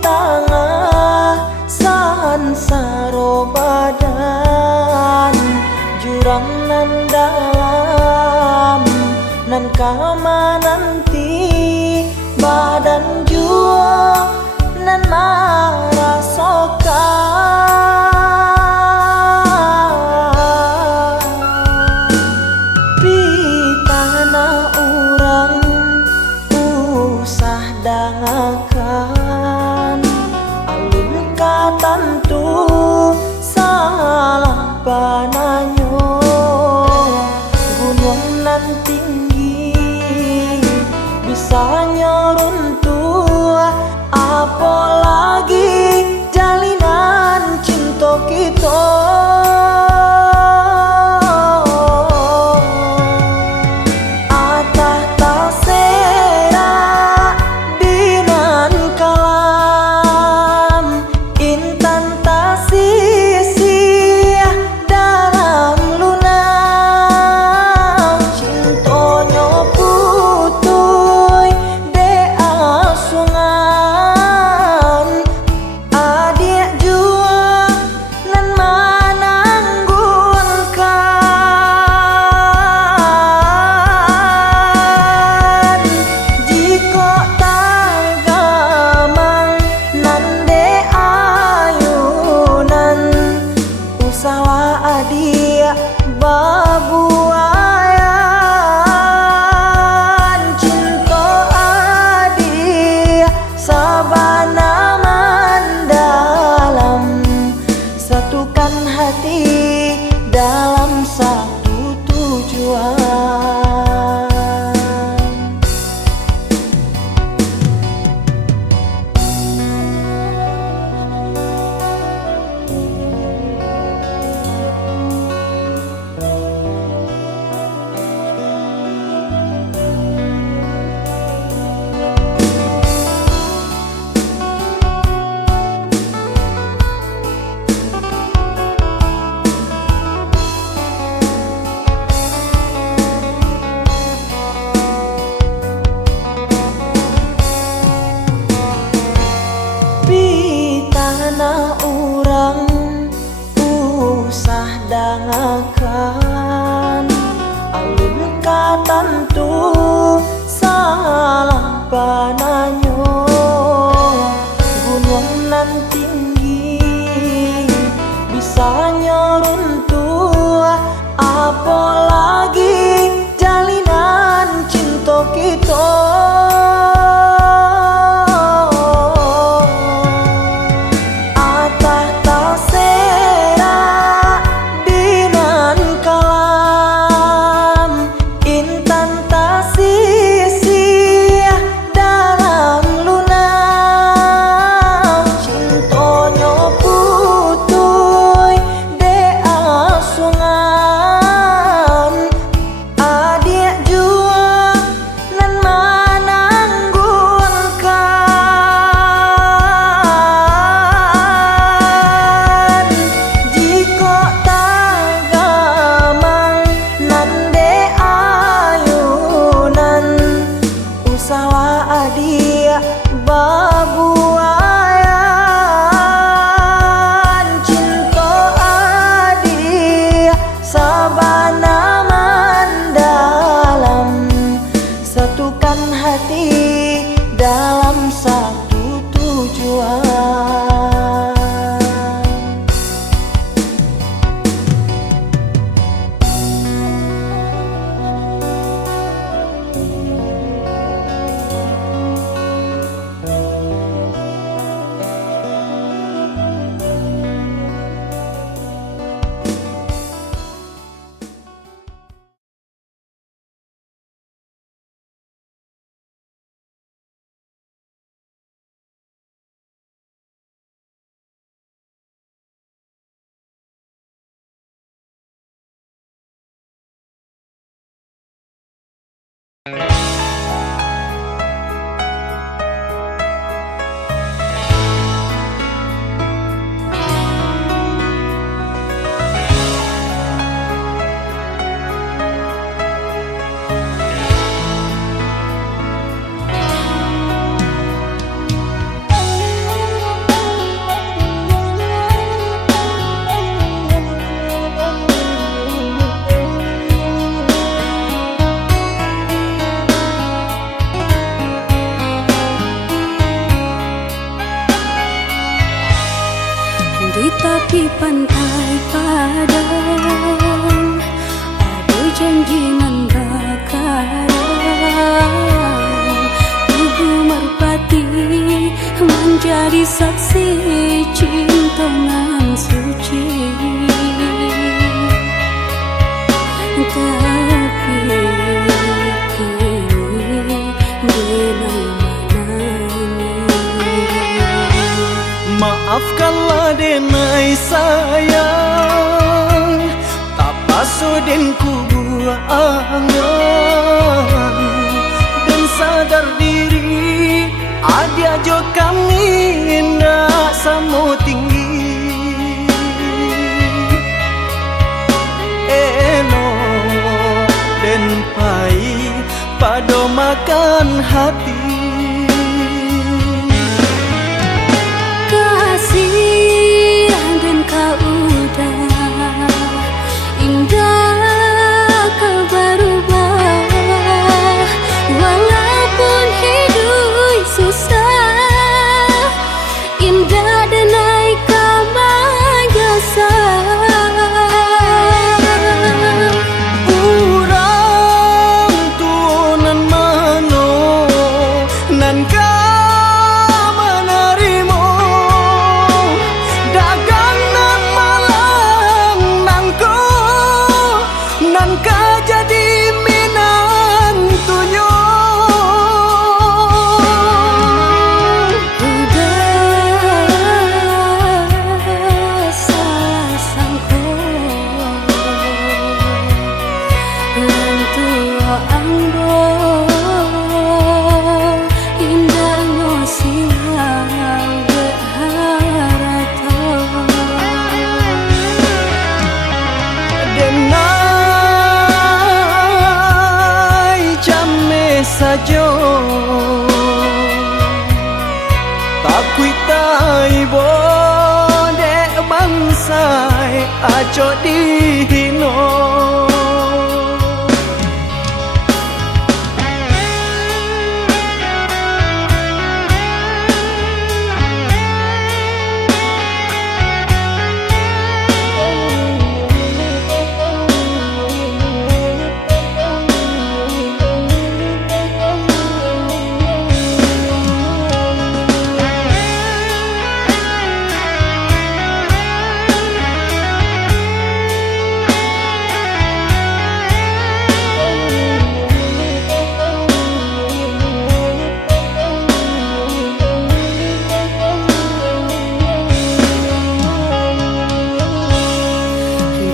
tengah sahan saro badan jurang nan dalam nan kama nanti badan jua nan marasokan pitana urang usah dangakan alun katantu salah pananyo gunung nan tinggi bisa nyeruntuh apalagi jalinan cinta kita atah tasera dinan kalam intan tasisi dalam lunang cintonyo putuy de asungan adik jua nan mananggunkan jiko tagamang nan de ayunan usawa adia babuayan cinta adia sabana mandalam satukan hati dalam satu tujuan. Pitana urang usah dangakan alun katantu salah pananyo gunung nan tinggi bisa nyeruntuh apalagi jalinan cinta kita atah tasera dinan kalam intan tasisi dalam lunang cintonyo putuy de asungan adik jua nan mananggunkan jiko tagamang nan de ayunan usawa adia babuayan cinta adia sabana mandalam satukan hati dalam satu tujuan. Di tepi pantai Padang ada janji nan bakarang. Tugu merpati menjadi saksi cinta nan suci. Tapi kini denai maafkanlah denai sayang, tak pasudin ku buangan, dan sadar diri ada jo kami nak samo tinggi. Eno den pai pado makan hati. Dan kau udah indah, kau berubah. Walaupun hidup susah, indah denai kau biasa. Urang tunan mano nan sajo tak kuitai bode bansai aco dihino.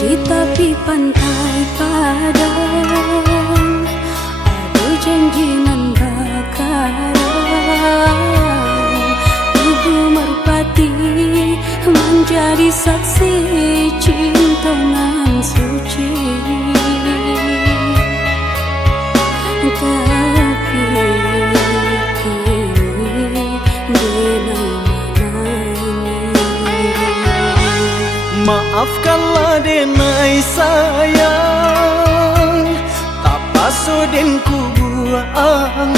Di tepi pantai Padang ada janji nan bakarang. Tugu merpati menjadi saksi cinta nan suci. Tapi kini denai maafkanlah denai sayang, tak pasudin ku buangan,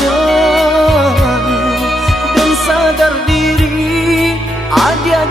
dan sadar diri ada